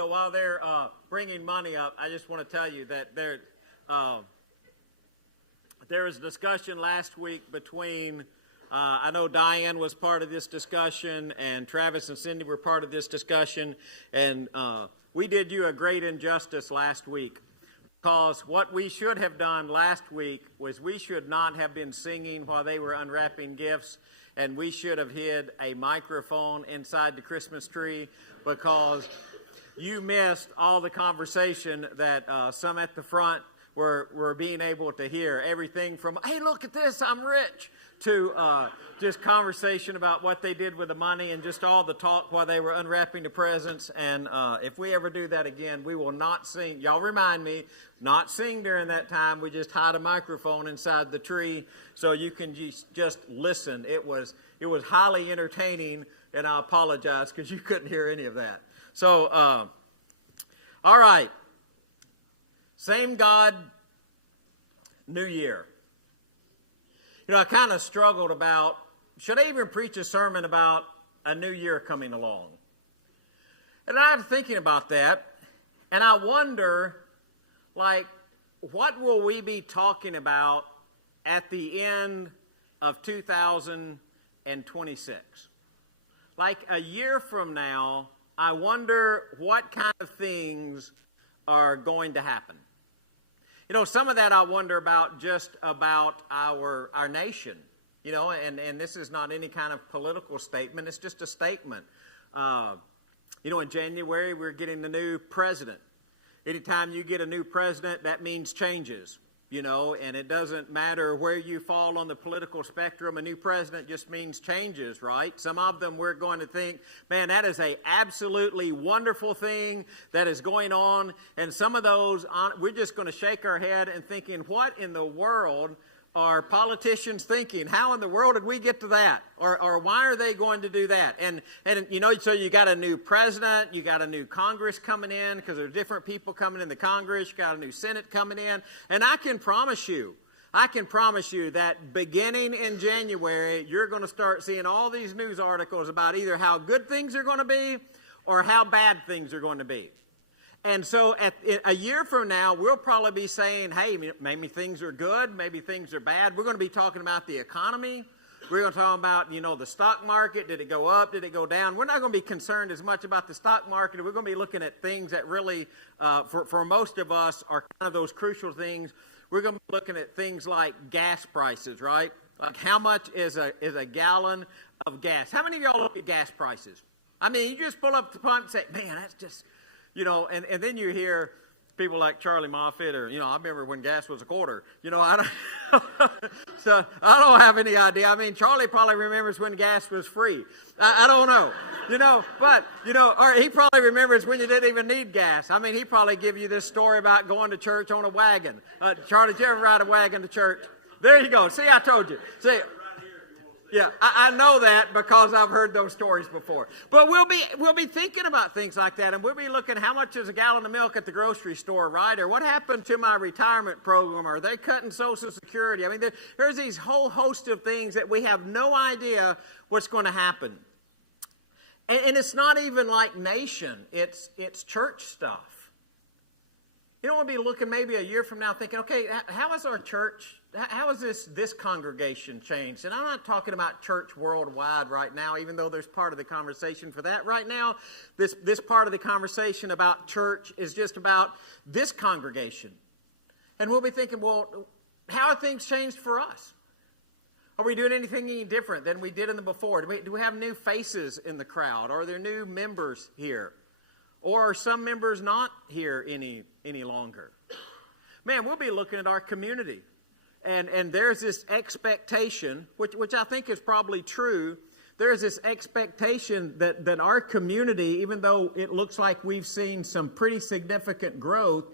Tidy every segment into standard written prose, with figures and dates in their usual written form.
So while they're bringing money up, I just want to tell you that there was a discussion last week between, I know Diane was part of this discussion, and Travis and Cindy were part of this discussion, and we did you a great injustice last week. Because what we should have done last week was we should not have been singing while they were unwrapping gifts, and we should have hid a microphone inside the Christmas tree, because you missed all the conversation that some at the front were being able to hear. Everything from, hey, look at this, I'm rich, to just conversation about what they did with the money and just all the talk while they were unwrapping the presents. And if we ever do that again, we will not sing. Y'all remind me, not sing during that time. We just hide a microphone inside the tree so you can just listen. It was highly entertaining, and I apologize because you couldn't hear any of that. So, all right. Same God, New Year. You know, I kind of struggled about, should I even preach a sermon about a new year coming along? And I'm thinking about that, and I wonder, like, what will we be talking about at the end of 2026? Like a year from now, I wonder what kind of things are going to happen. You know, some of that I wonder about just about our nation, you know, and this is not any kind of political statement. It's just a statement. You know, in January, we're getting the new president. Anytime you get a new president, that means changes, you know, and it doesn't matter where you fall on the political spectrum. A new president just means changes, right? Some of them we're going to think, man, that is a absolutely wonderful thing that is going on. And some of those, we're just going to shake our head and thinking, what in the world are politicians thinking? How in the world did we get to that? Or why are they going to do that? And you know, so you got a new president, you got a new Congress coming in, because there's different people coming in the Congress, you got a new Senate coming in, and I can promise you that beginning in January, you're going to start seeing all these news articles about either how good things are going to be or how bad things are going to be. And so a year from now, we'll probably be saying, hey, maybe things are good, maybe things are bad. We're going to be talking about the economy. We're going to talk about, you know, the stock market. Did it go up? Did it go down? We're not going to be concerned as much about the stock market. We're going to be looking at things that really, for most of us, are kind of those crucial things. We're going to be looking at things like gas prices, right? Like how much is a gallon of gas? How many of y'all look at gas prices? I mean, you just pull up the pump and say, man, that's just... You know, and then you hear people like Charlie Moffitt, or, you know, I remember when gas was a quarter. You know, so I don't have any idea. I mean, Charlie probably remembers when gas was free. I don't know, you know, but, you know, or he probably remembers when you didn't even need gas. I mean, he probably give you this story about going to church on a wagon. Charlie, did you ever ride a wagon to church? There you go. See, I told you. See. Yeah, I know that because I've heard those stories before. But we'll be thinking about things like that, and we'll be looking, how much is a gallon of milk at the grocery store, right? Or what happened to my retirement program? Or are they cutting Social Security? I mean, there's these whole host of things that we have no idea what's going to happen. And it's not even like nation. It's church stuff. You don't want to be looking maybe a year from now thinking, okay, how is our church, how is this congregation changed? And I'm not talking about church worldwide right now, even though there's part of the conversation for that. Right now, this part of the conversation about church is just about this congregation. And we'll be thinking, well, how have things changed for us? Are we doing anything any different than we did in the before? Do we have new faces in the crowd? Are there new members here? Or are some members not here any longer? Man, we'll be looking at our community. And there's this expectation, which I think is probably true. There's this expectation that our community, even though it looks like we've seen some pretty significant growth,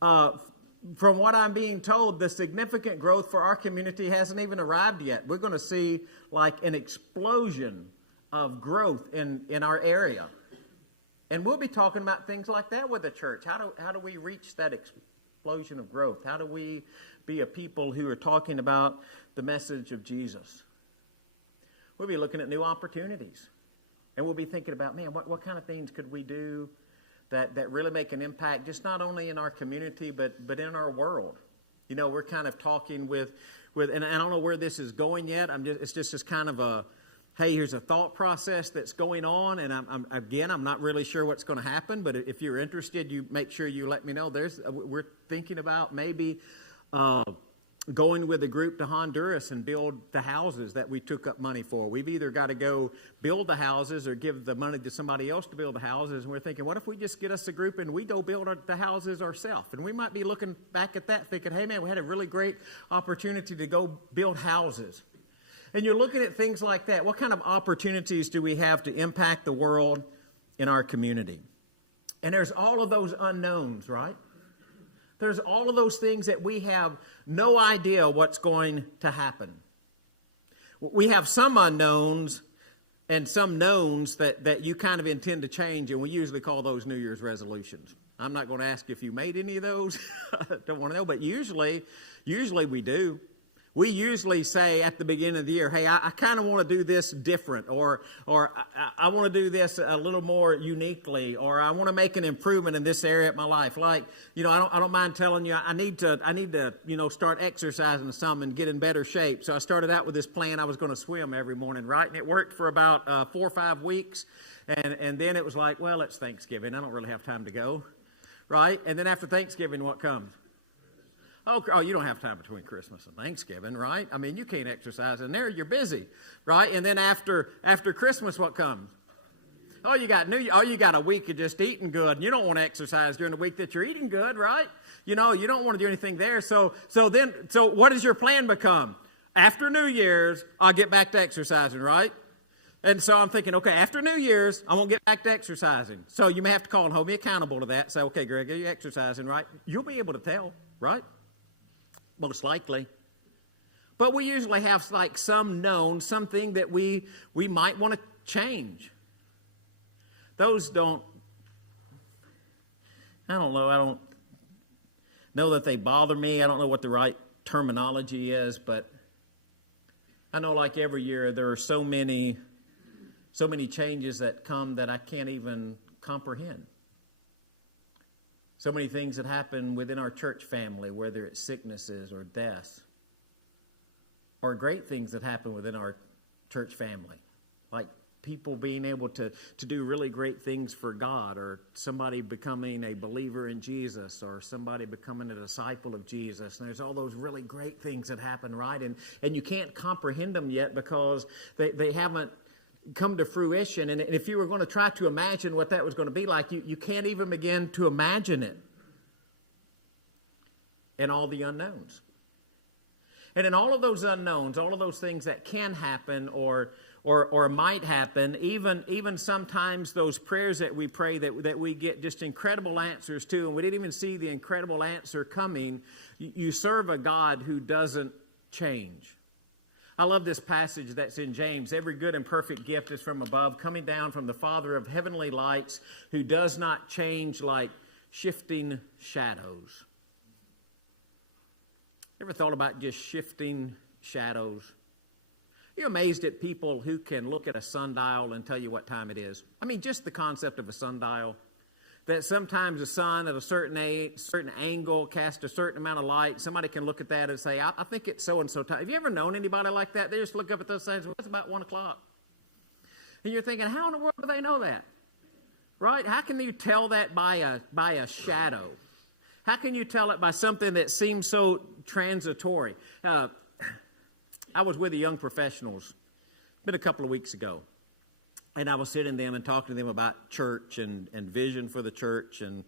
from what I'm being told, the significant growth for our community hasn't even arrived yet. We're going to see like an explosion of growth in our area. And we'll be talking about things like that with the church. How do we reach that explosion of growth? How do we be a people who are talking about the message of Jesus? We'll be looking at new opportunities. And we'll be thinking about, man, what kind of things could we do that really make an impact, just not only in our community, but in our world. You know, we're kind of talking with and I don't know where this is going yet. It's just kind of a, hey, here's a thought process that's going on, and I'm not really sure what's going to happen. But if you're interested, you make sure you let me know. We're thinking about maybe going with a group to Honduras and build the houses that we took up money for. We've either got to go build the houses or give the money to somebody else to build the houses. And we're thinking, what if we just get us a group and we go build the houses ourselves? And we might be looking back at that thinking, hey, man, we had a really great opportunity to go build houses. And you're looking at things like that. What kind of opportunities do we have to impact the world in our community? And there's all of those unknowns, right? There's all of those things that we have no idea what's going to happen. We have some unknowns and some knowns that you kind of intend to change, and we usually call those New Year's resolutions. I'm not going to ask if you made any of those. I don't want to know, but usually we do. We usually say at the beginning of the year, hey, I kind of want to do this different, or I want to do this a little more uniquely, or I want to make an improvement in this area of my life. Like, you know, I don't mind telling you, I need to, you know, start exercising some and get in better shape. So I started out with this plan. I was going to swim every morning, right? And it worked for about 4 or 5 weeks. And then it was like, well, it's Thanksgiving. I don't really have time to go, right? And then after Thanksgiving, what comes? Oh, you don't have time between Christmas and Thanksgiving, right? I mean, you can't exercise in there. You're busy, right? And then after Christmas, what comes? Oh, you got a week of just eating good, and you don't want to exercise during the week that you're eating good, right? You know, you don't want to do anything there. So what does your plan become? After New Year's, I'll get back to exercising, right? And so I'm thinking, okay, after New Year's, I won't get back to exercising. So you may have to call and hold me accountable to that. Say, okay, Greg, are you exercising, right? You'll be able to tell, right? Most likely. But we usually have like something that we might want to change. Those I don't know that they bother me. I don't know what the right terminology is, but I know like every year there are so many changes that come that I can't even comprehend. So many things that happen within our church family, whether it's sicknesses or deaths, or great things that happen within our church family, like people being able to do really great things for God, or somebody becoming a believer in Jesus, or somebody becoming a disciple of Jesus. And there's all those really great things that happen, right? And you can't comprehend them yet because they haven't come to fruition. And if you were going to try to imagine what that was going to be like, you can't even begin to imagine it. And all the unknowns. And in all of those unknowns, all of those things that can happen or might happen, even sometimes those prayers that we pray that we get just incredible answers to, and we didn't even see the incredible answer coming, you serve a God who doesn't change. I love this passage that's in James. Every good and perfect gift is from above, coming down from the Father of heavenly lights, who does not change like shifting shadows. Ever thought about just shifting shadows? You're amazed at people who can look at a sundial and tell you what time it is. I mean, just the concept of a sundial. That sometimes the sun at a certain angle casts a certain amount of light. Somebody can look at that and say, I think it's so-and-so time. Have you ever known anybody like that? They just look up at those things, well, it's about 1 o'clock. And you're thinking, how in the world do they know that? Right? How can you tell that by a shadow? How can you tell it by something that seems so transitory? I was with the young professionals, been a couple of weeks ago. And I was sitting them and talking to them about church and vision for the church and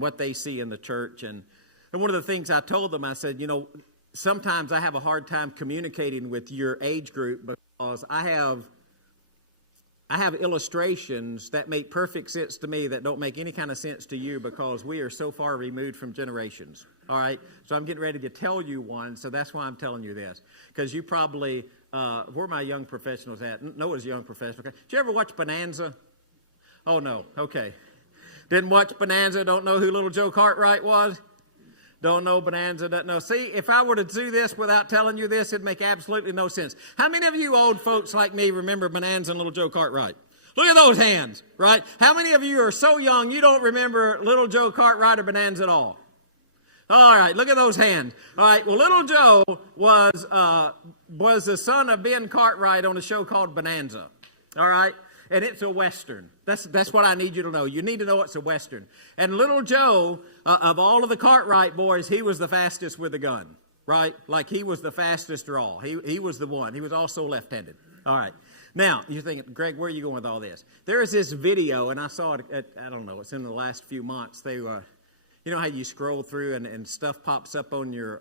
what they see in the church. And one of the things I told them, I said, you know, sometimes I have a hard time communicating with your age group because I have illustrations that make perfect sense to me that don't make any kind of sense to you because we are so far removed from generations. All right? So I'm getting ready to tell you one, so that's why I'm telling you this. Because you probably, where are my young professionals at? Noah's a young professional. Okay. Did you ever watch Bonanza? Oh, no. Okay. Didn't watch Bonanza, don't know who little Joe Cartwright was? Don't know Bonanza, doesn't know. See, if I were to do this without telling you this, it'd make absolutely no sense. How many of you old folks like me remember Bonanza and little Joe Cartwright? Look at those hands, right? How many of you are so young you don't remember Little Joe Cartwright or Bonanza at all? All right, look at those hands. All right, well, Little Joe was the son of Ben Cartwright on a show called Bonanza. All right, and it's a Western. That's what I need you to know. You need to know it's a Western. And Little Joe, of all of the Cartwright boys, he was the fastest with a gun, right? Like he was the fastest draw. He was the one. He was also left-handed. All right. Now, you're thinking, Greg, where are you going with all this? There is this video, and I saw it I don't know, it's in the last few months. They you know how you scroll through and stuff pops up on your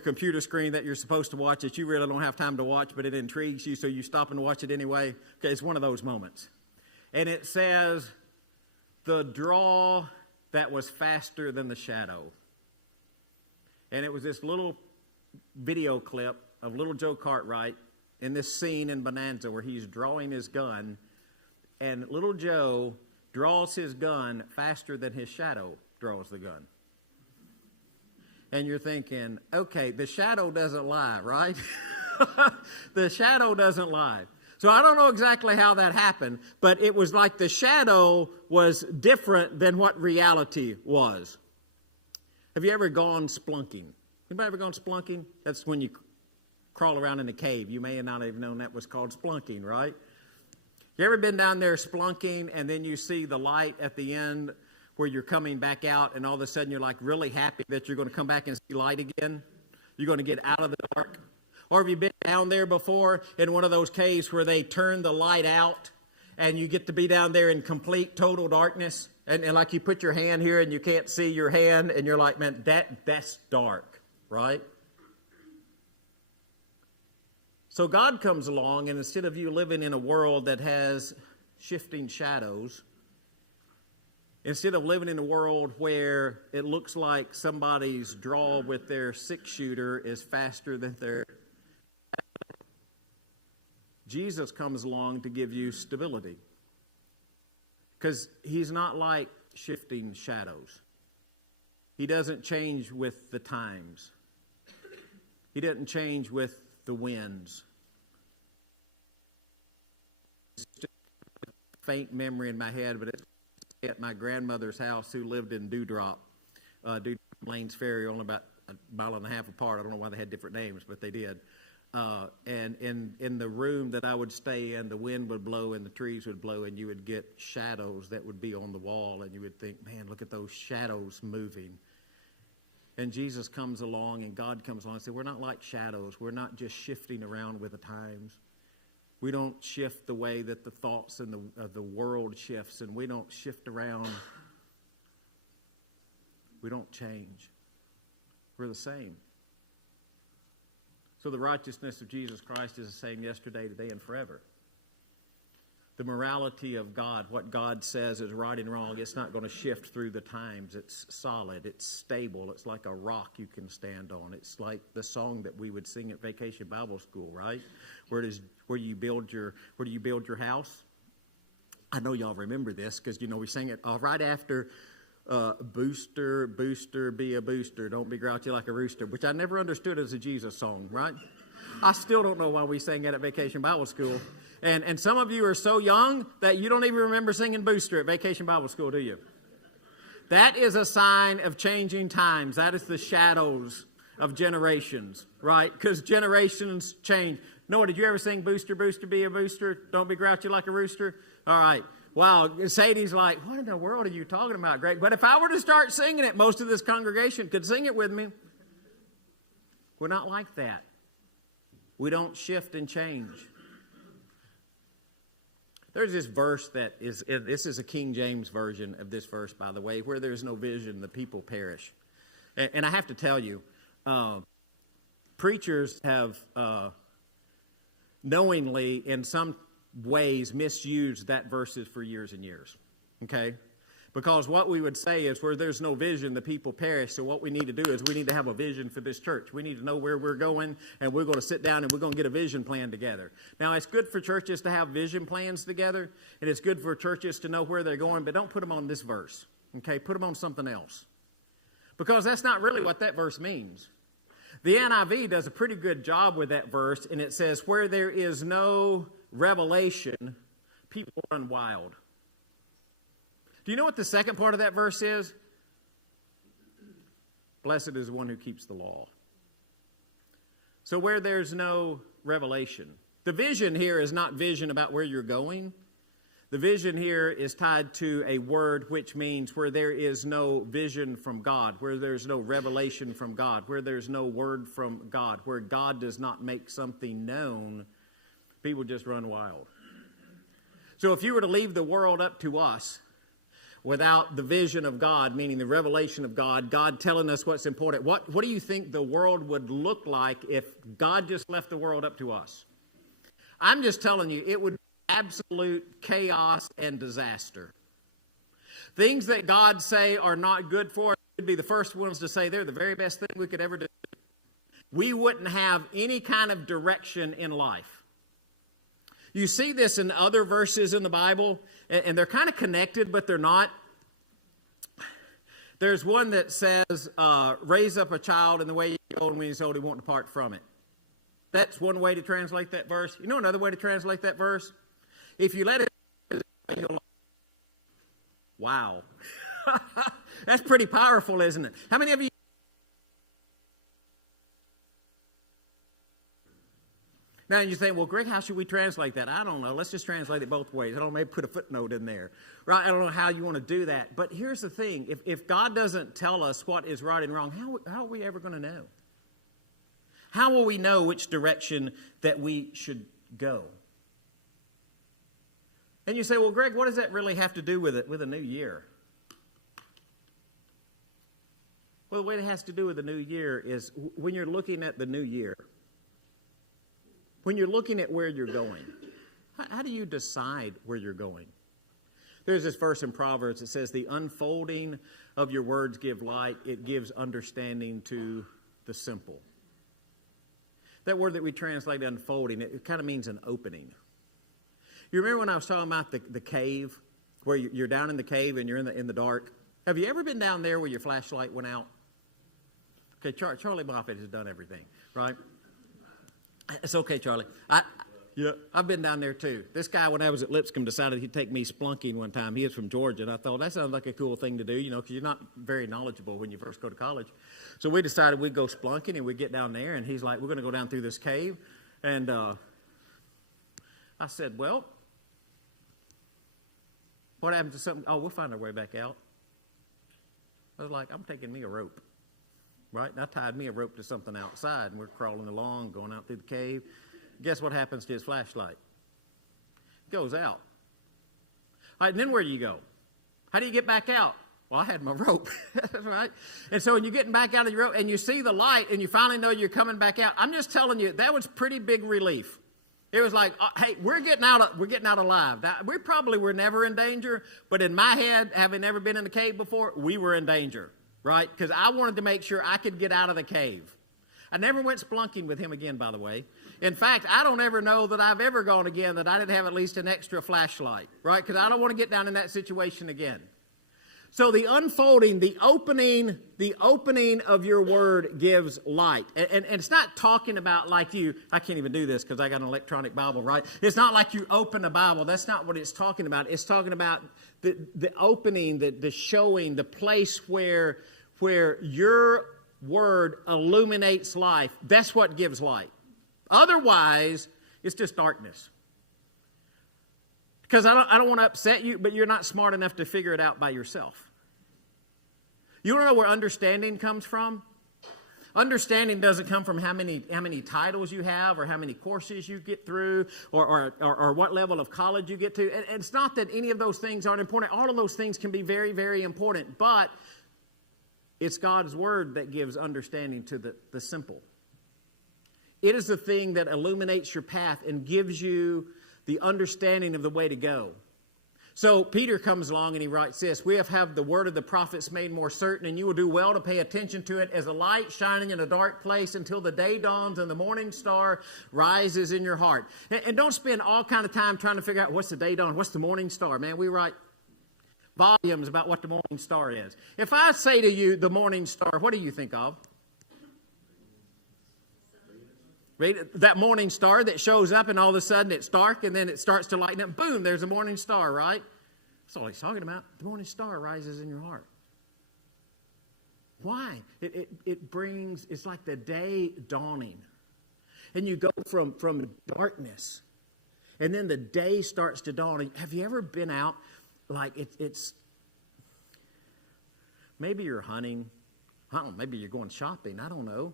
computer screen that you're supposed to watch that you really don't have time to watch, but it intrigues you, so you stop and watch it anyway? Okay, it's one of those moments. And it says, the draw that was faster than the shadow. And it was this little video clip of Little Joe Cartwright in this scene in Bonanza where he's drawing his gun, and Little Joe draws his gun faster than his shadow draws the gun. And you're thinking, okay, the shadow doesn't lie, right? The shadow doesn't lie. So I don't know exactly how that happened, but it was like the shadow was different than what reality was. Have you ever gone splunking? Anybody ever gone splunking? That's when you crawl around in a cave. You may not have known that was called splunking, right? You ever been down there splunking and then you see the light at the end where you're coming back out and all of a sudden you're like really happy that you're going to come back and see light again? You're going to get out of the dark? Or have you been down there before in one of those caves where they turn the light out and you get to be down there in complete, total darkness? And like you put your hand here and you can't see your hand and you're like, man, that's dark, right? So God comes along, and instead of you living in a world that has shifting shadows, instead of living in a world where it looks like somebody's draw with their 6-shooter is faster than their... Jesus comes along to give you stability. Because he's not like shifting shadows. He doesn't change with the times. He doesn't change with the winds. It's just a faint memory in my head, but it's at my grandmother's house who lived in Dewdrop, Lanes Ferry, only about a mile and a half apart. I don't know why they had different names, but they did. And in the room that I would stay in, the wind would blow and the trees would blow, and you would get shadows that would be on the wall, and you would think, man, look at those shadows moving. And Jesus comes along and God comes along and says, we're not like shadows. We're not just shifting around with the times. We don't shift the way that the thoughts and the world shifts, and we don't shift around. We don't change. We're the same. So the righteousness of Jesus Christ is the same yesterday, today, and forever. The morality of God, what God says is right and wrong, it's not going to shift through the times. It's solid. It's stable. It's like a rock you can stand on. It's like the song that we would sing at Vacation Bible School, right? Where do you build your house? I know y'all remember this because, we sang it right after Booster, be a booster. Don't be grouchy like a rooster, which I never understood as a Jesus song, right? I still don't know why we sang it at Vacation Bible School. And some of you are so young that you don't even remember singing Booster at Vacation Bible School, do you? That is a sign of changing times. That is the shadows of generations, right? Because generations change. Noah, did you ever sing Booster, be a booster? Don't be grouchy like a rooster? All right. Wow. Sadie's like, what in the world are you talking about, Greg? But if I were to start singing it, most of this congregation could sing it with me. We're not like that. We don't shift and change. There's this verse this is a King James version of this verse, by the way, where there's no vision, the people perish. And I have to tell you, preachers have knowingly, in some ways, misused that verses for years and years, okay? Because what we would say is where there's no vision, the people perish. So what we need to do is we need to have a vision for this church. We need to know where we're going, and we're going to sit down and we're going to get a vision plan together. Now, it's good for churches to have vision plans together, and it's good for churches to know where they're going, but don't put them on this verse, okay? Put them on something else. Because that's not really what that verse means. The NIV does a pretty good job with that verse, and it says, where there is no revelation, people run wild. Do you know what the second part of that verse is? Blessed is the one who keeps the law. So where there's no revelation, the vision here is not vision about where you're going. The vision here is tied to a word, which means where there is no vision from God, where there's no revelation from God, where there's no word from God, where God does not make something known, people just run wild. So if you were to leave the world up to us without the vision of God, meaning the revelation of God, God telling us what's important, what do you think the world would look like if God just left the world up to us? I'm just telling you, it would be absolute chaos and disaster. Things that God say are not good for us, we'd be the first ones to say they're the very best thing we could ever do. We wouldn't have any kind of direction in life. You see this in other verses in the Bible, and they're kind of connected, but they're not. There's one that says, raise up a child in the way you go, and when he's old, he won't depart from it. That's one way to translate that verse. You know another way to translate that verse? If you let it, wow. That's pretty powerful, isn't it? How many of you? Now you think, well, Greg, how should we translate that? I don't know. Let's just translate it both ways. I don't know, maybe put a footnote in there. Right? I don't know how you want to do that. But here's the thing. If God doesn't tell us what is right and wrong, how are we ever going to know? How will we know which direction that we should go? And you say, well, Greg, what does that really have to do with it, with a new year? Well, the way it has to do with the new year is when you're looking at the new year, when you're looking at where you're going, how do you decide where you're going? There's this verse in Proverbs that says, the unfolding of your words give light. It gives understanding to the simple. That word that we translate unfolding, it kind of means an opening. You remember when I was talking about the cave, where you're down in the cave and you're in the dark? Have you ever been down there where your flashlight went out? Okay, Charlie Moffat has done everything, right? It's okay, Charlie. I've been down there too. This guy, when I was at Lipscomb, decided he'd take me splunking one time. He is from Georgia, and I thought that sounds like a cool thing to do, because you're not very knowledgeable when you first go to college. So we decided we'd go splunking, and we'd get down there, and he's like, we're going to go down through this cave. And I said, well, what happened to something? Oh, we'll find our way back out. I was like, I'm taking me a rope. Right? And I tied me a rope to something outside, and we're crawling along, going out through the cave. Guess what happens to his flashlight? It goes out. All right, and then where do you go? How do you get back out? Well, I had my rope, right? And so when you're getting back out of your rope, and you see the light, and you finally know you're coming back out, I'm just telling you, that was pretty big relief. It was like, hey, we're getting out alive. We probably were never in danger, but in my head, having never been in a cave before, we were in danger. Right? Because I wanted to make sure I could get out of the cave. I never went splunking with him again, by the way. In fact, I don't ever know that I've ever gone again that I didn't have at least an extra flashlight. Right? Because I don't want to get down in that situation again. So the unfolding, the opening of your word gives light. And it's not talking about like I can't even do this because I got an electronic Bible, right? It's not like you open a Bible. That's not what it's talking about. It's talking about the opening, the showing, the place where your word illuminates life. That's what gives light. Otherwise, it's just darkness. Because I don't want to upset you, but you're not smart enough to figure it out by yourself. You want to know where understanding comes from? Understanding doesn't come from how many titles you have or how many courses you get through or what level of college you get to. And it's not that any of those things aren't important. All of those things can be very, very important. But it's God's word that gives understanding to the simple. It is the thing that illuminates your path and gives you the understanding of the way to go. So Peter comes along and he writes this, we have the word of the prophets made more certain, and you will do well to pay attention to it as a light shining in a dark place until the day dawns and the morning star rises in your heart. And don't spend all kind of time trying to figure out what's the day dawn, what's the morning star. Man, we write volumes about what the morning star is. If I say to you the morning star, what do you think of? Right? That morning star that shows up and all of a sudden it's dark and then it starts to lighten up. Boom, there's a morning star, right? That's all he's talking about. The morning star rises in your heart. Why? It brings, it's like the day dawning. And you go from darkness, and then the day starts to dawn. Have you ever been out, like it's maybe you're hunting, I don't know, maybe you're going shopping, I don't know.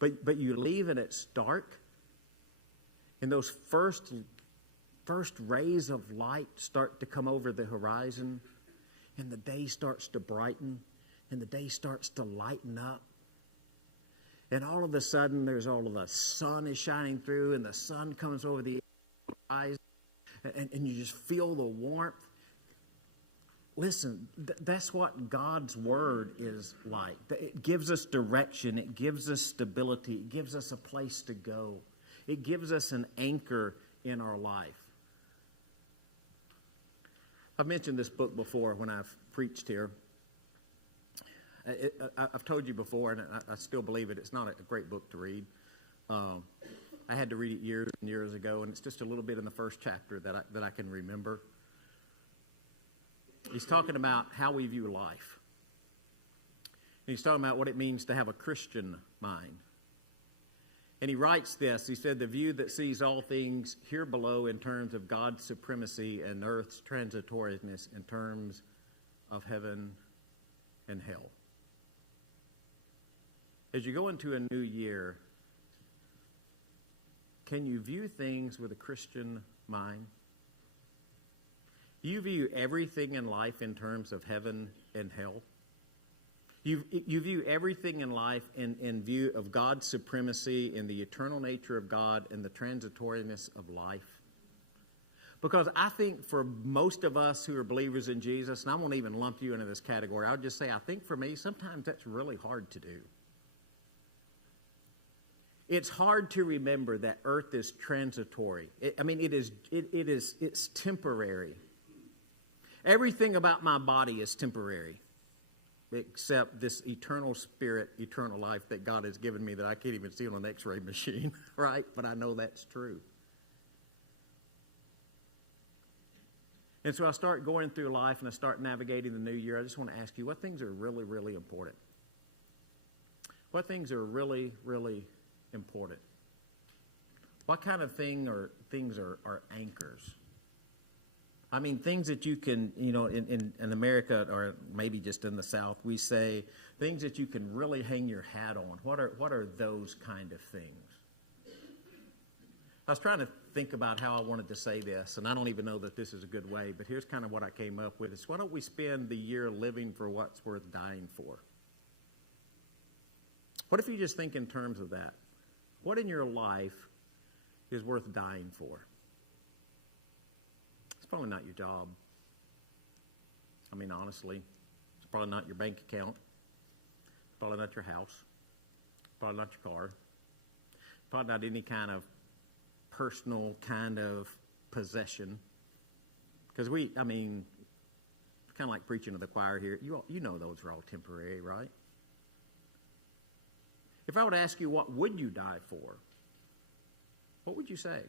But you leave and it's dark, and those first rays of light start to come over the horizon, and the day starts to brighten, and the day starts to lighten up. And all of a sudden, there's all of the sun is shining through, and the sun comes over the eyes, and you just feel the warmth. Listen, that's what God's Word is like. It gives us direction. It gives us stability. It gives us a place to go. It gives us an anchor in our life. I've mentioned this book before when I've preached here. I've told you before, and I still believe it. It's not a great book to read. I had to read it years and years ago, and it's just a little bit in the first chapter that I can remember. He's talking about how we view life. And he's talking about what it means to have a Christian mind. And he writes this. He said, the view that sees all things here below in terms of God's supremacy and earth's transitoriness in terms of heaven and hell. As you go into a new year, can you view things with a Christian mind? You view everything in life in terms of heaven and hell. You view everything in life in view of God's supremacy and the eternal nature of God and the transitoriness of life. Because I think for most of us who are believers in Jesus, and I won't even lump you into this category, I would just say I think for me, sometimes that's really hard to do. It's hard to remember that earth is transitory. It's temporary. Everything about my body is temporary, except this eternal spirit, eternal life that God has given me that I can't even see on an x-ray machine, right? But I know that's true. And so I start going through life and I start navigating the new year. I just want to ask you, what things are really, really important? What things are really, really important? What kind of things are anchors? I mean, things that you can, in America or maybe just in the South, we say things that you can really hang your hat on. What are those kind of things? I was trying to think about how I wanted to say this, and I don't even know that this is a good way, but here's kind of what I came up with. It's why don't we spend the year living for what's worth dying for? What if you just think in terms of that? What in your life is worth dying for? Probably not your job. I mean, honestly, it's probably not your bank account. It's probably not your house. It's probably not your car. It's probably not any kind of personal kind of possession. Because kind of like preaching to the choir here, you know those are all temporary, right? If I would ask you, what would you die for? What would you say?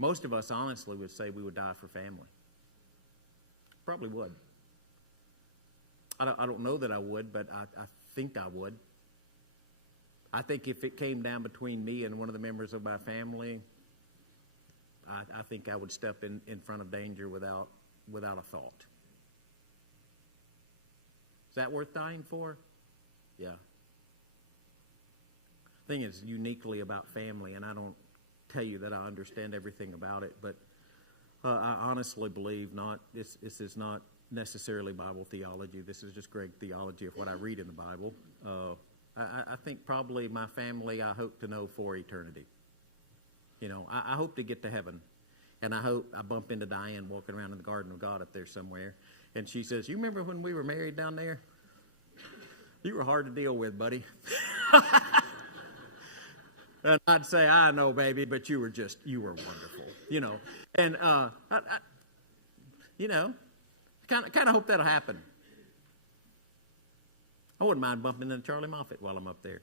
Most of us honestly would say we would die for family. Probably would. I don't know that I would, but I think I would. I think if it came down between me and one of the members of my family, I think I would step in front of danger without a thought. Is that worth dying for? Yeah. The thing is uniquely about family, and I don't tell you that I understand everything about it, but I honestly believe this is not necessarily Bible theology. This is just Greg theology of what I read in the Bible. I think probably my family I hope to know for eternity. I hope to get to heaven, and I hope I bump into Diane walking around in the garden of God up there somewhere, and she says, "You remember when we were married down there? You were hard to deal with, buddy." And I'd say, "I know, baby, but you were wonderful," And kind of hope that'll happen. I wouldn't mind bumping into Charlie Moffat while I'm up there.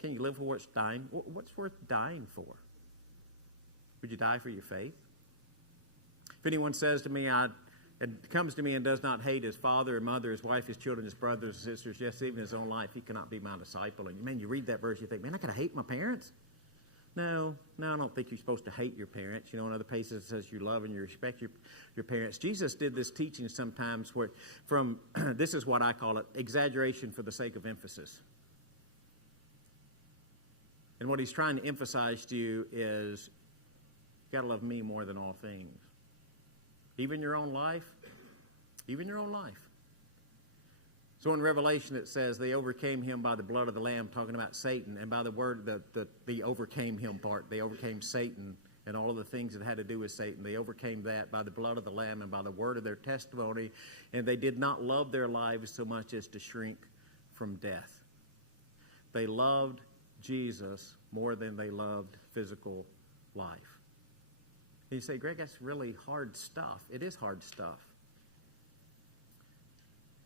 Can you live for what's dying? What's worth dying for? Would you die for your faith? If anyone says to me, and comes to me and does not hate his father and mother, his wife, his children, his brothers and sisters, yes, even his own life, he cannot be my disciple. And man, you read that verse, you think, man, I gotta hate my parents? No, I don't think you're supposed to hate your parents. In other places it says you love and you respect your parents. Jesus did this teaching sometimes where this is what I call it, exaggeration for the sake of emphasis. And what he's trying to emphasize to you is you got to love me more than all things. Even your own life. Even your own life. So in Revelation it says they overcame him by the blood of the Lamb, talking about Satan, and by the word, the overcame him part. They overcame Satan and all of the things that had to do with Satan. They overcame that by the blood of the Lamb and by the word of their testimony, and they did not love their lives so much as to shrink from death. They loved Jesus more than they loved physical life. And you say, Greg, that's really hard stuff. It is hard stuff.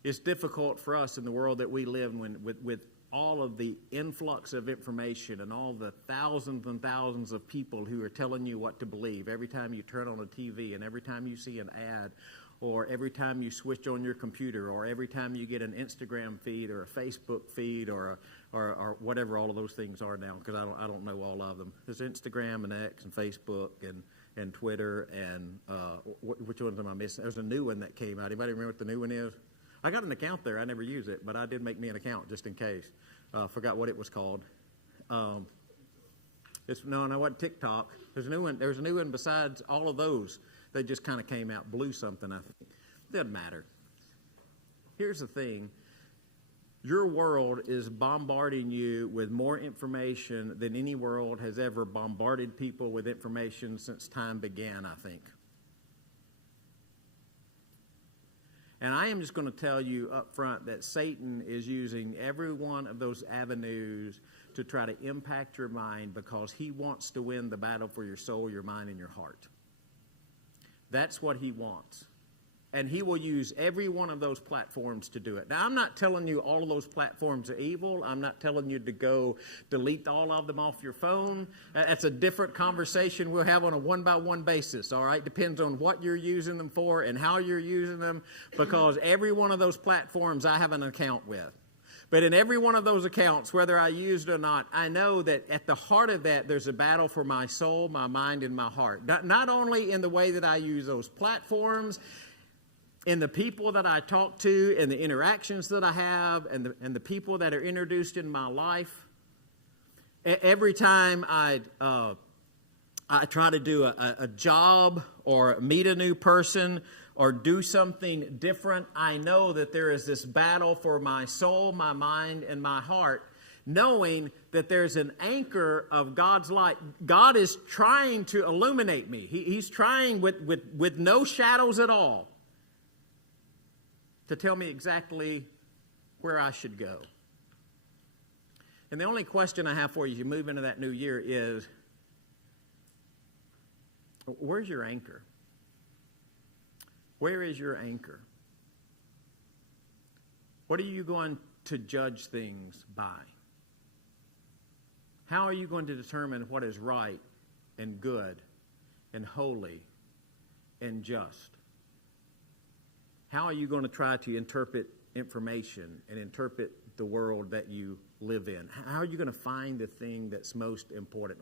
It's difficult for us in the world that we live in with all of the influx of information and all the thousands and thousands of people who are telling you what to believe every time you turn on a TV and every time you see an ad or every time you switch on your computer or every time you get an Instagram feed or a Facebook feed or whatever all of those things are now, because I don't know all of them. There's Instagram and X and Facebook and Twitter and which ones am I missing? There's a new one that came out. Anybody remember what the new one is? I got an account there. I never use it, but I did make me an account just in case. Forgot what it was called. No, it wasn't TikTok. There's a new one. There's a new one besides all of those. They just kind of came out, blew something, I think. Doesn't matter. Here's the thing. Your world is bombarding you with more information than any world has ever bombarded people with information since time began, I think. And I am just going to tell you up front that Satan is using every one of those avenues to try to impact your mind because he wants to win the battle for your soul, your mind, and your heart. That's what he wants. And he will use every one of those platforms to do it. Now, I'm not telling you all of those platforms are evil. I'm not telling you to go delete all of them off your phone. That's a different conversation we'll have on a one-by-one basis, all right? Depends on what you're using them for and how you're using them, because every one of those platforms I have an account with. But in every one of those accounts, whether I used it or not, I know that at the heart of that, there's a battle for my soul, my mind, and my heart. Not only in the way that I use those platforms, in the people that I talk to, and the interactions that I have, and the people that are introduced in my life. Every time I try to do a job or meet a new person or do something different, I know that there is this battle for my soul, my mind, and my heart, knowing that there's an anchor of God's light. God is trying to illuminate me. He's trying with no shadows at all to tell me exactly where I should go. And the only question I have for you as you move into that new year is, where's your anchor? Where is your anchor? What are you going to judge things by? How are you going to determine what is right and good and holy and just? How are you going to try to interpret information and interpret the world that you live in? How are you going to find the thing that's most important?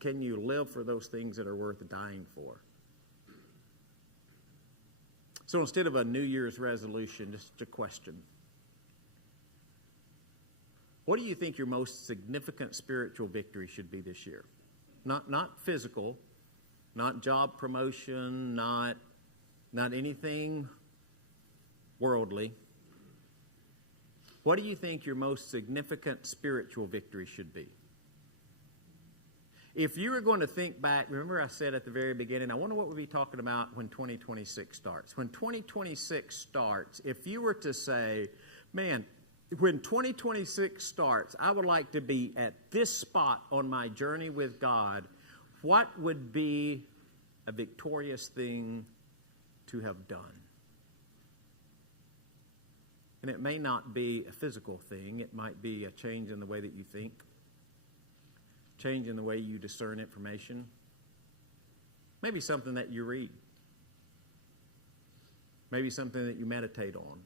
Can you live for those things that are worth dying for? So instead of a New Year's resolution, just a question. What do you think your most significant spiritual victory should be this year? Not physical, not job promotion, not anything worldly. What do you think your most significant spiritual victory should be? If you were going to think back, remember I said at the very beginning, I wonder what we'll be talking about when 2026 starts. When 2026 starts, if you were to say, man, when 2026 starts, I would like to be at this spot on my journey with God, what would be a victorious thing to have done? And it may not be a physical thing. It might be a change in the way that you think. Change in the way you discern information. Maybe something that you read. Maybe something that you meditate on.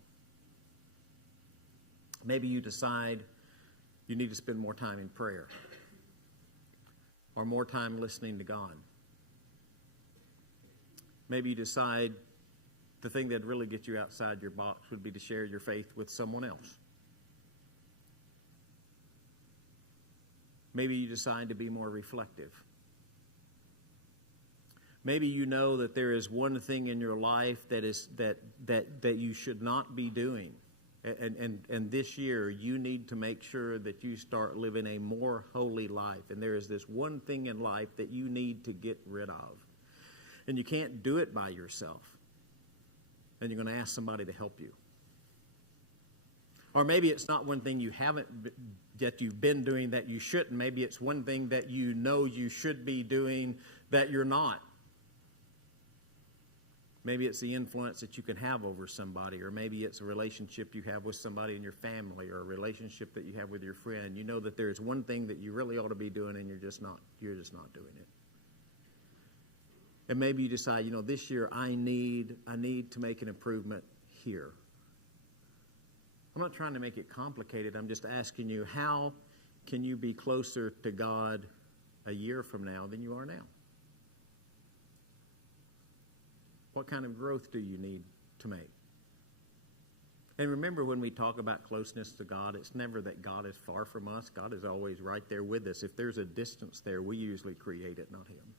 Maybe you decide you need to spend more time in prayer or more time listening to God. Maybe you decide the thing that really gets you outside your box would be to share your faith with someone else. Maybe you decide to be more reflective. Maybe you know that there is one thing in your life that is that you should not be doing. And this year you need to make sure that you start living a more holy life. And there is this one thing in life that you need to get rid of. And you can't do it by yourself. And you're going to ask somebody to help you. Or maybe it's not one thing you haven't that you've been doing that you shouldn't. Maybe it's one thing that you know you should be doing that you're not. Maybe it's the influence that you can have over somebody, or maybe it's a relationship you have with somebody in your family, or a relationship that you have with your friend. You know that there's one thing that you really ought to be doing, and you're just not doing it. And maybe you decide, this year I need to make an improvement here. I'm not trying to make it complicated. I'm just asking you, how can you be closer to God a year from now than you are now? What kind of growth do you need to make? And remember, when we talk about closeness to God, it's never that God is far from us. God is always right there with us. If there's a distance there, we usually create it, not Him.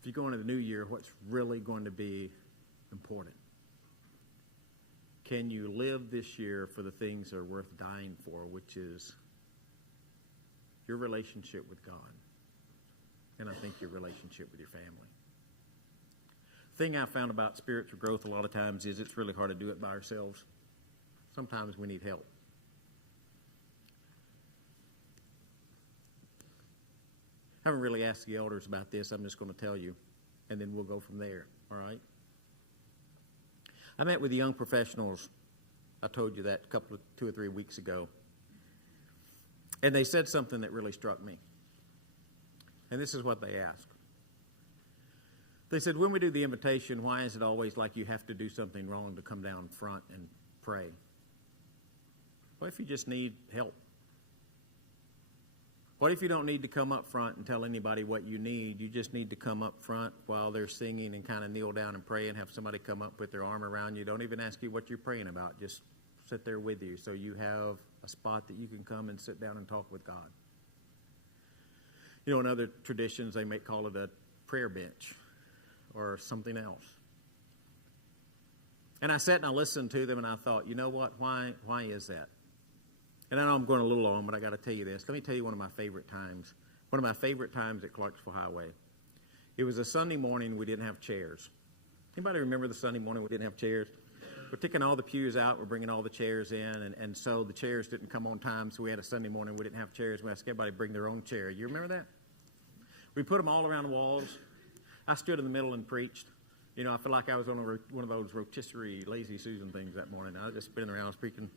If you go into the new year, what's really going to be important? Can you live this year for the things that are worth dying for, which is your relationship with God? And I think your relationship with your family. The thing I found about spiritual growth a lot of times is it's really hard to do it by ourselves. Sometimes we need help. I haven't really asked the elders about this. I'm just going to tell you, and then we'll go from there, all right? I met with the young professionals. I told you that 2 or 3 weeks ago. And they said something that really struck me. And this is what they asked. They said, when we do the invitation, why is it always like you have to do something wrong to come down front and pray? What if you just need help? What if you don't need to come up front and tell anybody what you need? You just need to come up front while they're singing and kind of kneel down and pray and have somebody come up, put their arm around you. Don't even ask you what you're praying about. Just sit there with you so you have a spot that you can come and sit down and talk with God. In other traditions, they may call it a prayer bench or something else. And I sat and I listened to them and I thought, you know what? Why is that? And I know I'm going a little long, but I got to tell you this. Let me tell you one of my favorite times. One of my favorite times at Clarksville Highway. It was a Sunday morning. We didn't have chairs. Anybody remember the Sunday morning we didn't have chairs? We're taking all the pews out. We're bringing all the chairs in. And so the chairs didn't come on time. So we had a Sunday morning. We didn't have chairs. We asked everybody to bring their own chair. You remember that? We put them all around the walls. I stood in the middle and preached. I feel like I was on one of those rotisserie Lazy Susan things that morning. I was just spinning around speaking.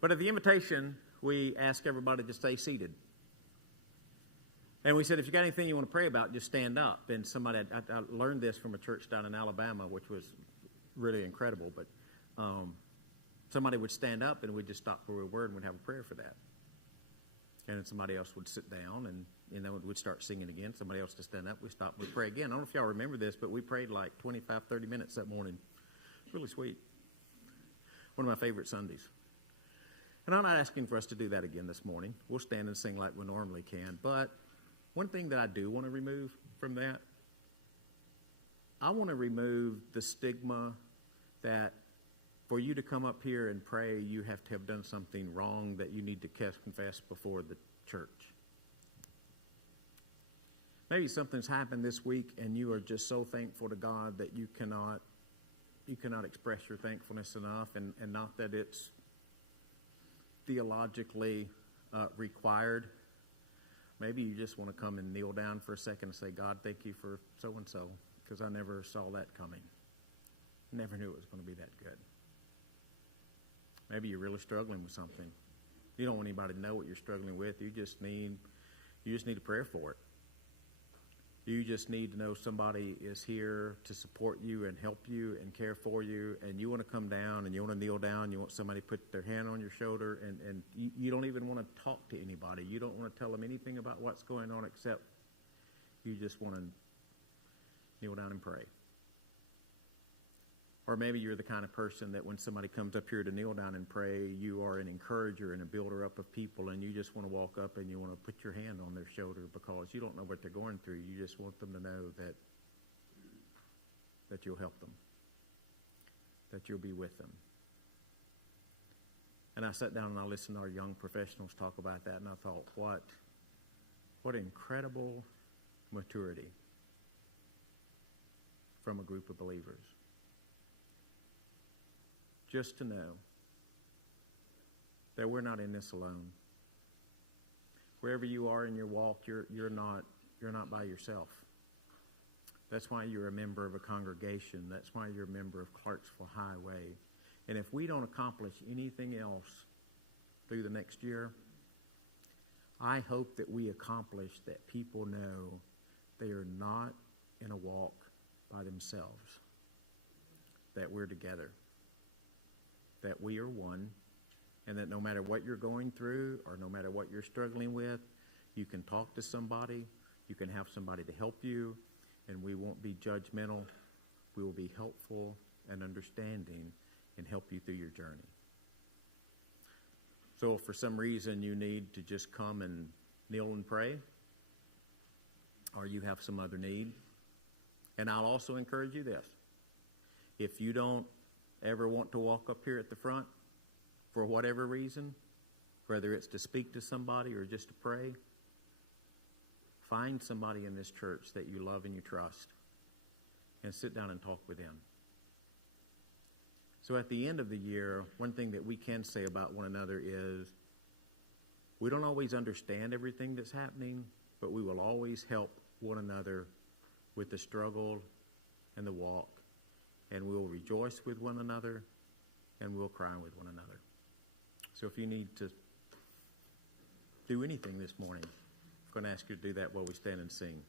But at the invitation, we asked everybody to stay seated. And we said, if you got anything you want to pray about, just stand up. And I learned this from a church down in Alabama, which was really incredible. But somebody would stand up and we'd just stop where we were and we'd have a prayer for that. And then somebody else would sit down and we'd start singing again. Somebody else would stand up. We'd stop. We'd pray again. I don't know if y'all remember this, but we prayed like 25, 30 minutes that morning. It's really sweet. One of my favorite Sundays. And I'm not asking for us to do that again this morning. We'll stand and sing like we normally can. But one thing that I do want to remove from that, I want to remove the stigma that for you to come up here and pray, you have to have done something wrong that you need to confess before the church. Maybe something's happened this week and you are just so thankful to God that you cannot express your thankfulness enough, and not that it's theologically required. Maybe you just want to come and kneel down for a second and say, God, thank you for so-and-so, because I never saw that coming. Never knew it was going to be that good. Maybe you're really struggling with something. You don't want anybody to know what you're struggling with. You just need a prayer for it. You just need to know somebody is here to support you and help you and care for you, and you want to come down and you want to kneel down. You want somebody to put their hand on your shoulder, and you don't even want to talk to anybody. You don't want to tell them anything about what's going on except you just want to kneel down and pray. Or maybe you're the kind of person that when somebody comes up here to kneel down and pray, you are an encourager and a builder up of people, and you just want to walk up and you want to put your hand on their shoulder because you don't know what they're going through. You just want them to know that you'll help them, that you'll be with them. And I sat down and I listened to our young professionals talk about that, and I thought, what incredible maturity from a group of believers. Just to know that we're not in this alone. Wherever you are in your walk, you're not by yourself. That's why you're a member of a congregation. That's why you're a member of Clarksville Highway. And if we don't accomplish anything else through the next year, I hope that we accomplish that people know they are not in a walk by themselves, that we're together, that we are one, and that no matter what you're going through or no matter what you're struggling with, you can talk to somebody, you can have somebody to help you, and we won't be judgmental. We will be helpful and understanding and help you through your journey. So if for some reason you need to just come and kneel and pray, or you have some other need, and I'll also encourage you this. If you don't ever want to walk up here at the front for whatever reason, whether it's to speak to somebody or just to pray, find somebody in this church that you love and you trust and sit down and talk with them. So at the end of the year, one thing that we can say about one another is we don't always understand everything that's happening, but we will always help one another with the struggle and the walk. And we'll rejoice with one another, and we'll cry with one another. So if you need to do anything this morning, I'm going to ask you to do that while we stand and sing.